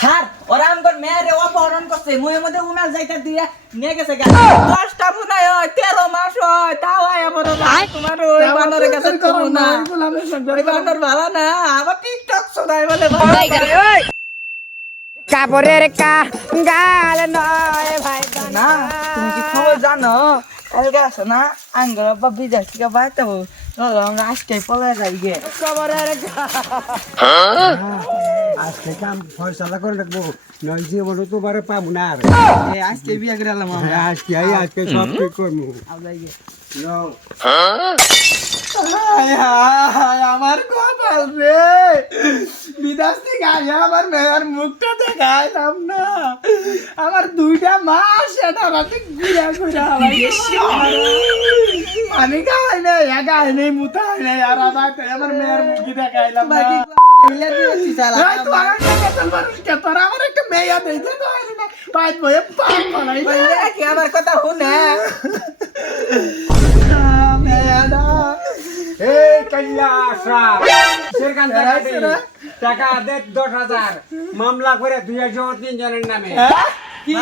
Sir ওরা আমগর মেয়েরে অপহরণ করছে মুয়ের মধ্যে উমেল যাইতে দিয়ে নিয়ে গেছে গা 10টা বুনাই হয় 13 মাস হয় তাও আয় আমার তোমার ওই বানরের কাছে তুমি না ওই বানর ভালো না আবার টিকটক শোনাই বলে ভাই কাপড়ের গাল নয় ভাই না তুমি কি খবর জানো কালকে আসো না আঙ্গুর আব্বা বিদেশ থেকে বাইতে চলো আমরা আজকে পলে যাই গে কাপড়ের আজকে কাম ফয়সালা করে রাখবো নয় যে বলো তো বারে পাবো না আর আজকে বিয়ে করে এলাম আমরা আজকে সব ঠিক করবো যাই গে নাও। আমার কপাল রে বিদেশ থেকে আয়া আমার মেয়ের মুখটা দেখাইলাম না আমার 2টা মাস এটা রাতে ঘুরা ঘুরা আমি খাই না একা নেই মুতা নেই আর আমার মেয়ের মুখ দেখাইলাম না আমার একটা মেয়ে দেখতে তো না পাঁচ বয়ে পাঁচ ফলাই আমার কথা শুনে মেয়েটা এই কাল্লা আশা সেখান থেকে টাকা দে 10,000 মামলা করে 203 জনের নামে কি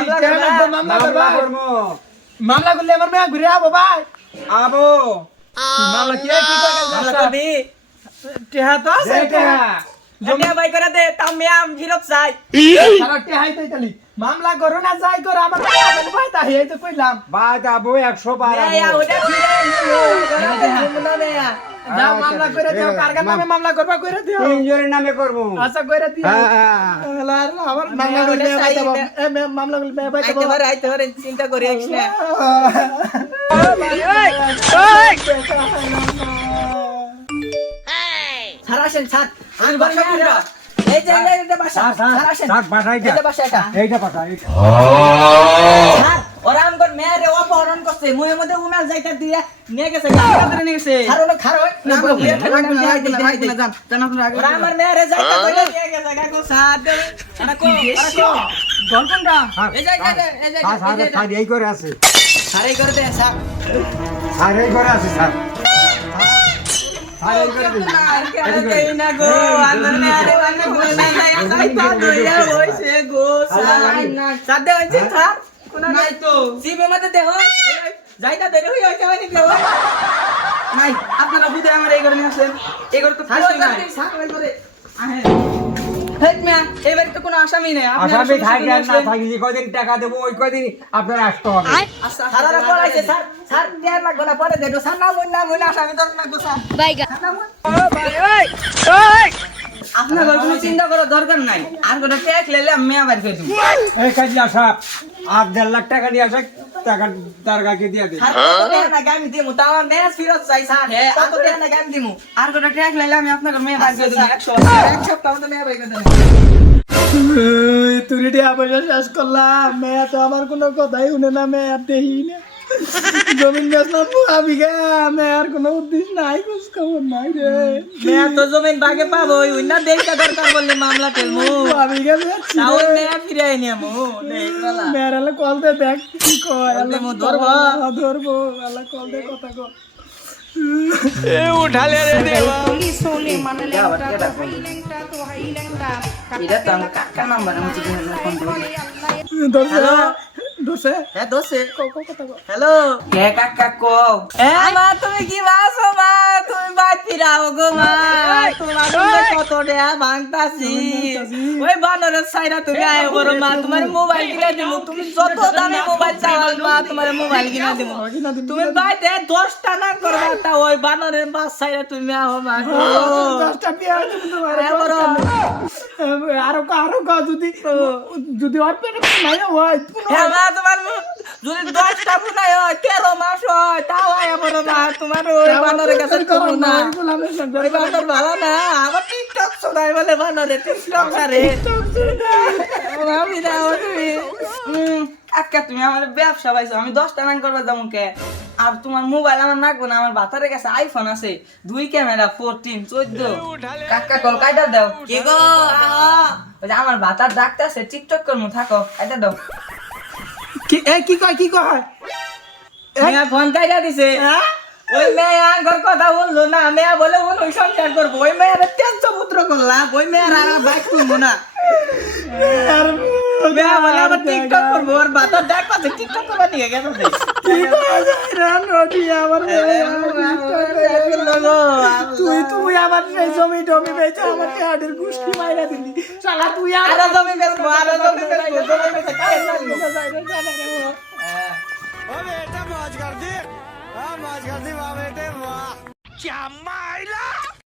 মামলা করবো মামলা করলে আমার মেয়ে ঘুরে আবো ভাই আবো মামলা কি মামলা করবি টেহা তো আছে টেহা জমিয়া ভাই করে দে তাও মেয়ে আমি ফিরত চাই সারা টেহাই তাই তালি মামলা করো না যাই করো আমার ভাই তাই এই তো কইলাম বাদ আবো 112 আবো ওটা ফিরে না মেয়া যাও মামলা করে দিও কারগার নামে মামলা করবা করে দিও 3 জনের নামে করবো আচ্ছা করে দিও হ্যাঁ আমার মামলা করলে ভাই দেব মামলা করলে ভাই দেব আইতে পারে চিন্তা করে আইছ না স্যার আসেন স্যার আমি বাসা কোনটা এই যে এই বাসা স্যার আসেন স্যার বাসায় এই যে বাসা এটা এইটা পাঠা এইটা স্যার ওরা আমগর মেয়েরে অপহরণ করছে মুয়ের মধ্যে উমেল যাইতে দিয়ে নিয়ে গেছে গা করে নিয়ে গেছে স্যার ওরা খারো না জান জান আপনারা আগে ওরা আমার মেয়েরে যাইতে কইলে নিয়ে গেছে গা কো স্যার এটা কো গল্পটা এই যে এই যে স্যার এই করে আছে স্যারই করে দে স্যার স্যার এই করে আছে স্যার স্যার এই করে দিন এই না গো আমার মেয়েরে মানে বলে না যাই পা দইয়া হইছে গো স্যার স্যার দে হইছে স্যার নাই তো জিবে মধ্যে দেহ যাইতা দেরি হই হইছে মানে কেউ নাই আপনারা বুঝে আমার এই করে আসেন এই করে তো ফাঁসি নাই সাকলাই করে আহে হেট মিয়া এবার তো কোনো আসামি নাই আসামি থাকলে আর না থাকলে কদিন টাকা দেবো ওই কদিন আপনার আসতে হবে সারারা পড়াইছে স্যার স্যার দেয়ার লাগবে না পরে দেবো স্যার না বলনা আসামি তো না গো স্যার বাইগা আপনার কোনো চিন্তা করার দরকার নাই আর কোনো ট্যাগ লেলে আমি আবার করে দেব এই কাজলা সাহেব আর 1.5 লাখ টাকা দিয়ে আসে টাকা তার কাছে দিয়ে দে স্যার কত দেন না গামি দিমু তাও নেস ফিরত চাই স্যার কত দেন না গামি দিমু আর কোনো ট্যাগ লেলে আমি আপনাকে মেয়ে বার করে দেব 100 এক সপ্তাহ মধ্যে মেয়ে বার করে দেব তুই টিয়া পয়সা শেষ করলাম মেয়ে তো আমার কোনো কথাই শুনে না মেয়ে আর দেহি না জমিন বেচলাম আমি গে মেয়ের কোনো উদ্দেশ্য নাই খোঁজ খবর নাই রে মেয়ে তো জমিন ভাগে পাবো ওই না দেখতে দরকার বললে মামলা টেলমু আমি গে তাও মেয়ে ফিরে আইনি আমু দেখলা মেয়ের আলো কল দে দেখ কি কয় আল্লাহ মো ধরবো আল্লাহ কল দে কথা কো এ উঠালে রে দেবা সোলে মানে লেংটা তো হাই লেংটা এটা তো আমার কাকা নাম্বার আমি তো ফোন করি দোসে হ্যাঁ দোসে হ্যালো কে কাকা কো এ মা তুমি কি বাসো মা তুমি বাদ ফিরাও গো মা তোমার কত টাকা ভাঙতাছি ওই বানরের সাইরা তুমি আয় করো মা তোমার মোবাইল কিনে দিমু তুমি যত দামে মোবাইল চাওয়াল মা তোমার মোবাইল কিনে দিমু তুমি বাইতে 10টা না করবা তা ওই বানরের বাস সাইরা তুমি আও মা 10টা পিয়া তুমি তোমার আরো যদি আর পেটে নাই হয় হ্যাঁ মা তোমার যদি 10টা বুনাই হয় 13 মাস হয় তাও আয় আমার মা তোমার ওই বানরের কাছে তুমি না ওই বানর ভালো না আবার টিকটক শোনাই বলে বানরে টিকটক করে আমি না তুমি আজকে তুমি আমার ব্যবসা পাইছো আমি 10টা নাম করবা যাবো কে আর তোমার মোবাইল আমার নাকবো না আমার বাতারের কাছে আইফোন আছে 2 ক্যামেরা 14 14 কাকা কল কাইটা দাও কি গো ওই যে আমার বাতার ডাকতে আছে টিকটক করমু থাকো কাইটা দাও কি কয় মেয়া ফোন কাইটা দিছে ওই মেয়া ঘর কথা বললো না মেয়া বলে ওই সংসার করবো ওই মেয়ার তেজ পুত্র করলাম ওই মেয়ার আর বাইক তুলবো না বলে আবার টিকটক করবো ওর বাতার দেখ পাচ্ছে টিকটক করবা নিয়ে গেছে কি করা যায় রে নদী আমার তুই আমার সেই জমি টমি বেচে আমার হাটের গুষ্টি মাইরা দিলি শালা তুই আর আরো জমি বেচবো আরো জমি বেচবো জমি বেচে কাজ করবো ও বেটা মौज कर दी हां मौज कर दी वाह बेटे वाह क्या माइला